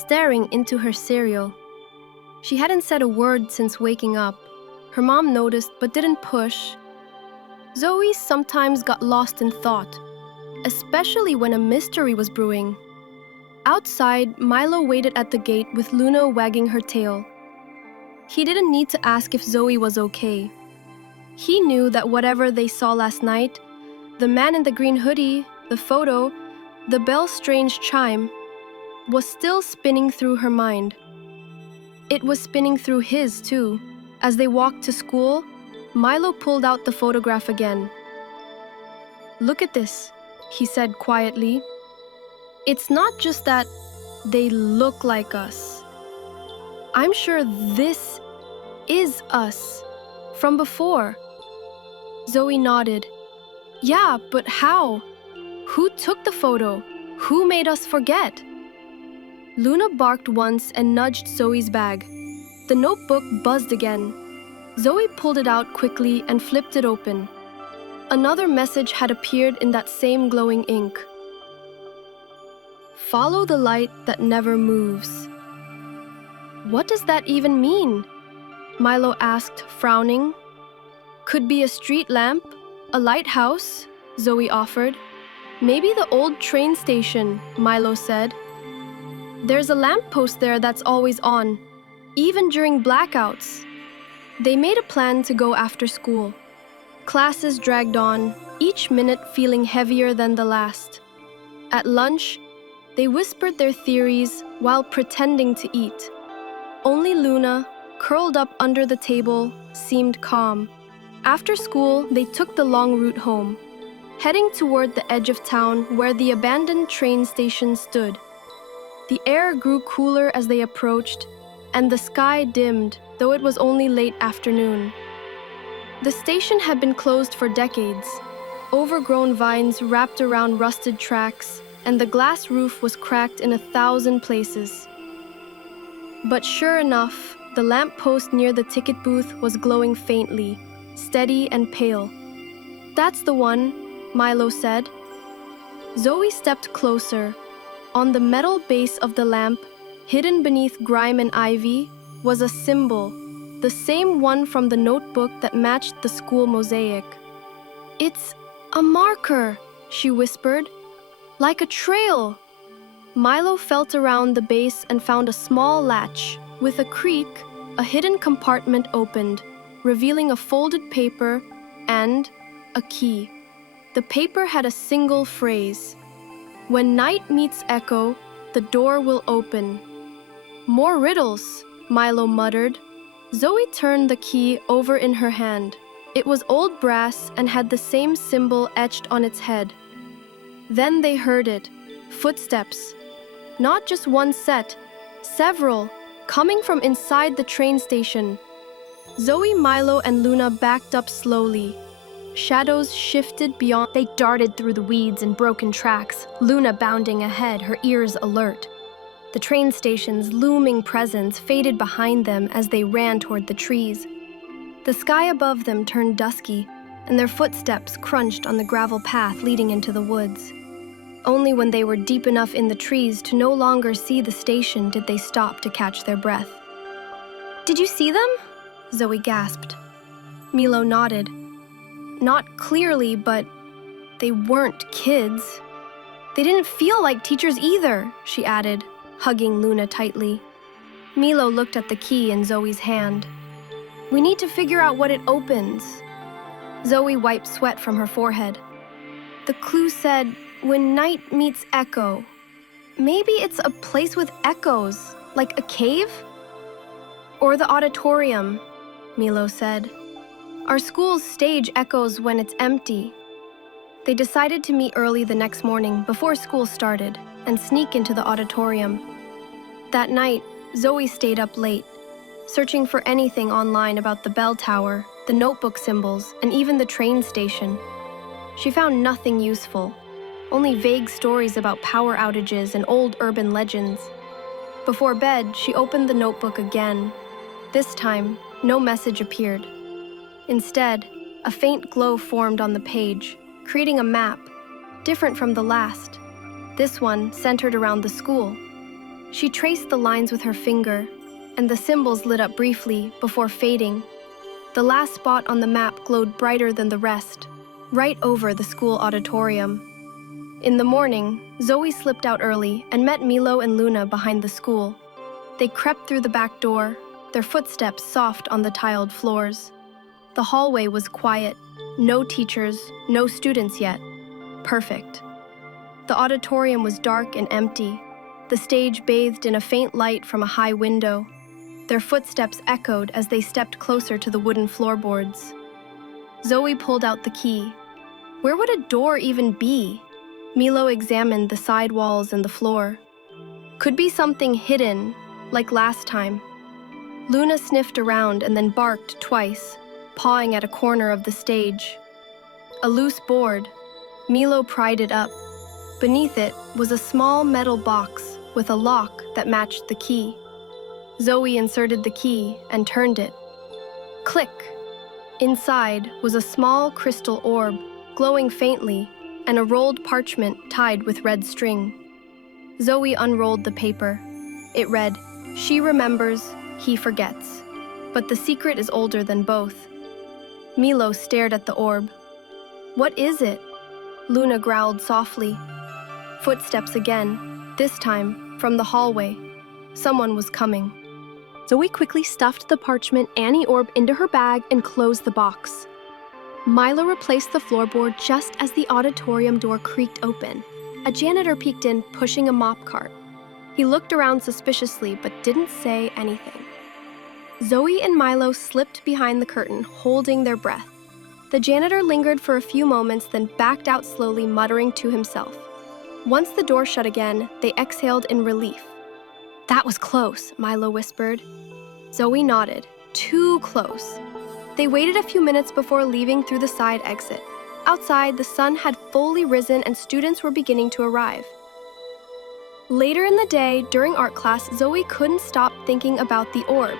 staring into her cereal. She hadn't said a word since waking up. Her mom noticed but didn't push. Zoe sometimes got lost in thought, especially when a mystery was brewing. Outside, Milo waited at the gate with Luna wagging her tail. He didn't need to ask if Zoe was okay. He knew that whatever they saw last night, the man in the green hoodie, the photo, the bell's strange chime, was still spinning through her mind. It was spinning through his, too. As they walked to school, Milo pulled out the photograph again. "Look at this," he said quietly. "It's not just that they look like us. I'm sure this is us from before." Zoe nodded. "Yeah, but how? Who took the photo? Who made us forget?" Luna barked once and nudged Zoe's bag. The notebook buzzed again. Zoe pulled it out quickly and flipped it open. Another message had appeared in that same glowing ink. "Follow the light that never moves." What does that even mean? Milo asked, frowning. "Could be a street lamp, a lighthouse," Zoe offered. "Maybe the old train station," Milo said. "There's a lamppost there that's always on, even during blackouts." They made a plan to go after school. Classes dragged on, each minute feeling heavier than the last. At lunch, they whispered their theories while pretending to eat. Only Luna, curled up under the table, seemed calm. After school, they took the long route home, heading toward the edge of town where the abandoned train station stood. The air grew cooler as they approached, and the sky dimmed, though it was only late afternoon. The station had been closed for decades. Overgrown vines wrapped around rusted tracks, and the glass roof was cracked in 1,000 places. But sure enough, the lamppost near the ticket booth was glowing faintly, steady and pale. "That's the one," Milo said. Zoe stepped closer. On the metal base of the lamp, hidden beneath grime and ivy, was a symbol, the same one from the notebook that matched the school mosaic. "It's a marker," she whispered. "Like a trail." Milo felt around the base and found a small latch. With a creak, a hidden compartment opened, revealing a folded paper and a key. The paper had a single phrase: "When night meets echo, the door will open." "More riddles," Milo muttered. Zoe turned the key over in her hand. It was old brass and had the same symbol etched on its head. Then they heard it. Footsteps. Not just one set, several, coming from inside the train station. Zoe, Milo, and Luna backed up slowly. Shadows shifted beyond. They darted through the weeds and broken tracks, Luna bounding ahead, her ears alert. The train station's looming presence faded behind them as they ran toward the trees. The sky above them turned dusky, and their footsteps crunched on the gravel path leading into the woods. Only when they were deep enough in the trees to no longer see the station did they stop to catch their breath. "Did you see them?" Zoe gasped. Milo nodded. Not clearly, but they weren't kids. "They didn't feel like teachers either," she added, hugging Luna tightly. Milo looked at the key in Zoe's hand. "We need to figure out what it opens." Zoe wiped sweat from her forehead. "The clue said, 'When night meets echo.' Maybe it's a place with echoes, like a cave?" "Or the auditorium," Milo said. "Our school's stage echoes when it's empty." They decided to meet early the next morning before school started and sneak into the auditorium. That night, Zoe stayed up late, searching for anything online about the bell tower, the notebook symbols, and even the train station. She found nothing useful, only vague stories about power outages and old urban legends. Before bed, she opened the notebook again. This time, no message appeared. Instead, a faint glow formed on the page, creating a map, different from the last. This one centered around the school. She traced the lines with her finger, and the symbols lit up briefly before fading. The last spot on the map glowed brighter than the rest, right over the school auditorium. In the morning, Zoe slipped out early and met Milo and Luna behind the school. They crept through the back door, their footsteps soft on the tiled floors. The hallway was quiet. No teachers, no students yet. Perfect. The auditorium was dark and empty, the stage bathed in a faint light from a high window. Their footsteps echoed as they stepped closer to the wooden floorboards. Zoe pulled out the key. Where would a door even be? Milo examined the side walls and the floor. Could be something hidden, like last time. Luna sniffed around and then barked twice, pawing at a corner of the stage. A loose board. Milo pried it up. Beneath it was a small metal box with a lock that matched the key. Zoe inserted the key and turned it. Click! Inside was a small crystal orb, glowing faintly, and a rolled parchment tied with red string. Zoe unrolled the paper. It read, "She remembers, he forgets. But the secret is older than both." Milo stared at the orb. "What is it?" Luna growled softly. Footsteps again, this time from the hallway. Someone was coming. Zoe quickly stuffed the parchment Annie orb into her bag and closed the box. Milo replaced the floorboard just as the auditorium door creaked open. A janitor peeked in, pushing a mop cart. He looked around suspiciously but didn't say anything. Zoe and Milo slipped behind the curtain, holding their breath. The janitor lingered for a few moments, then backed out slowly, muttering to himself. Once the door shut again, they exhaled in relief. "That was close," Milo whispered. Zoe nodded. "Too close." They waited a few minutes before leaving through the side exit. Outside, the sun had fully risen and students were beginning to arrive. Later in the day, during art class, Zoe couldn't stop thinking about the orb.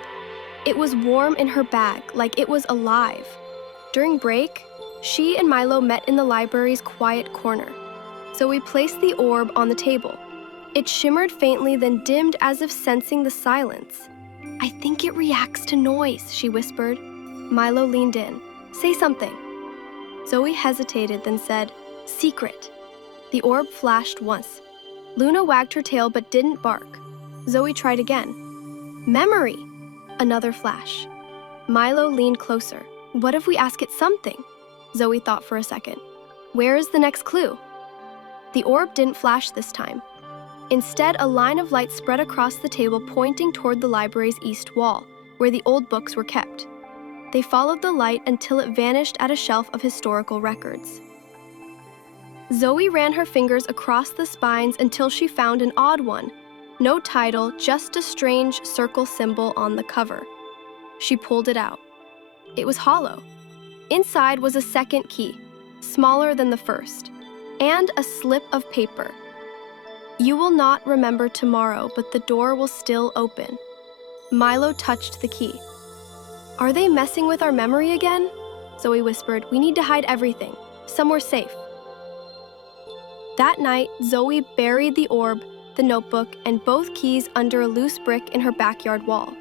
It was warm in her bag, like it was alive. During break, she and Milo met in the library's quiet corner. Zoe placed the orb on the table. It shimmered faintly, then dimmed as if sensing the silence. "I think it reacts to noise," she whispered. Milo leaned in. "Say something." Zoe hesitated, then said, "Secret." The orb flashed once. Luna wagged her tail but didn't bark. Zoe tried again. "Memory!" Another flash. Milo leaned closer. "What if we ask it something?" Zoe thought for a second. "Where is the next clue?" The orb didn't flash this time. Instead, a line of light spread across the table, pointing toward the library's east wall, where the old books were kept. They followed the light until it vanished at a shelf of historical records. Zoe ran her fingers across the spines until she found an odd one. No title, just a strange circle symbol on the cover. She pulled it out. It was hollow. Inside was a second key, smaller than the first, and a slip of paper. "You will not remember tomorrow, but the door will still open." Milo touched the key. "Are they messing with our memory again?" Zoe whispered. "We need to hide everything, somewhere safe." That night, Zoe buried the orb, the notebook, and both keys under a loose brick in her backyard wall.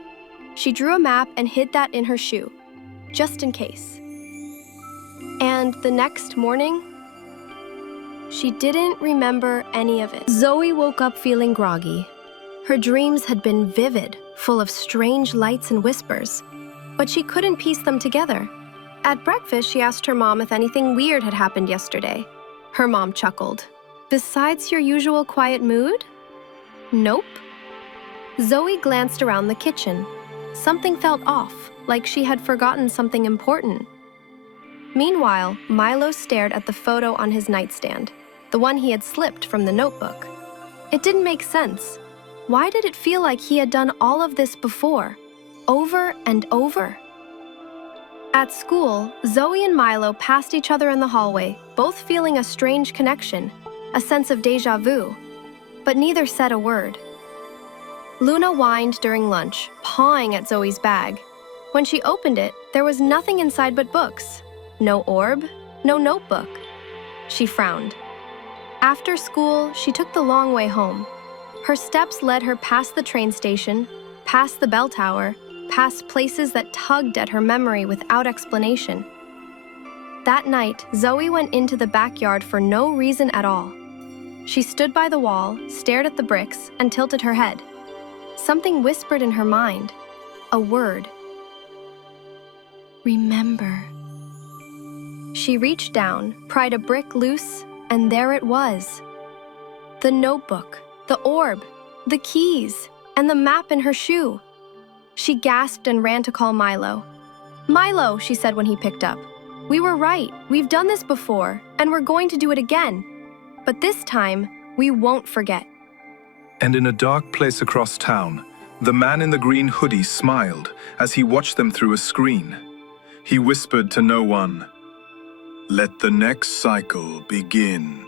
She drew a map and hid that in her shoe, just in case. And the next morning, she didn't remember any of it. Zoe woke up feeling groggy. Her dreams had been vivid, full of strange lights and whispers, but she couldn't piece them together. At breakfast, she asked her mom if anything weird had happened yesterday. Her mom chuckled. "Besides your usual quiet mood?" "Nope." Zoe glanced around the kitchen. Something felt off, like she had forgotten something important. Meanwhile, Milo stared at the photo on his nightstand, the one he had slipped from the notebook. It didn't make sense. Why did it feel like he had done all of this before, over and over? At school, Zoe and Milo passed each other in the hallway, both feeling a strange connection, a sense of déjà vu, but neither said a word. Luna whined during lunch, pawing at Zoe's bag. When she opened it, there was nothing inside but books. No orb, no notebook. She frowned. After school, she took the long way home. Her steps led her past the train station, past the bell tower, past places that tugged at her memory without explanation. That night, Zoe went into the backyard for no reason at all. She stood by the wall, stared at the bricks, and tilted her head. Something whispered in her mind, a word. Remember. She reached down, pried a brick loose, and there it was. The notebook, the orb, the keys, and the map in her shoe. She gasped and ran to call Milo. "Milo," she said when he picked up. "We were right. We've done this before, and we're going to do it again. But this time, we won't forget." And in a dark place across town, the man in the green hoodie smiled as he watched them through a screen. He whispered to no one, "Let the next cycle begin."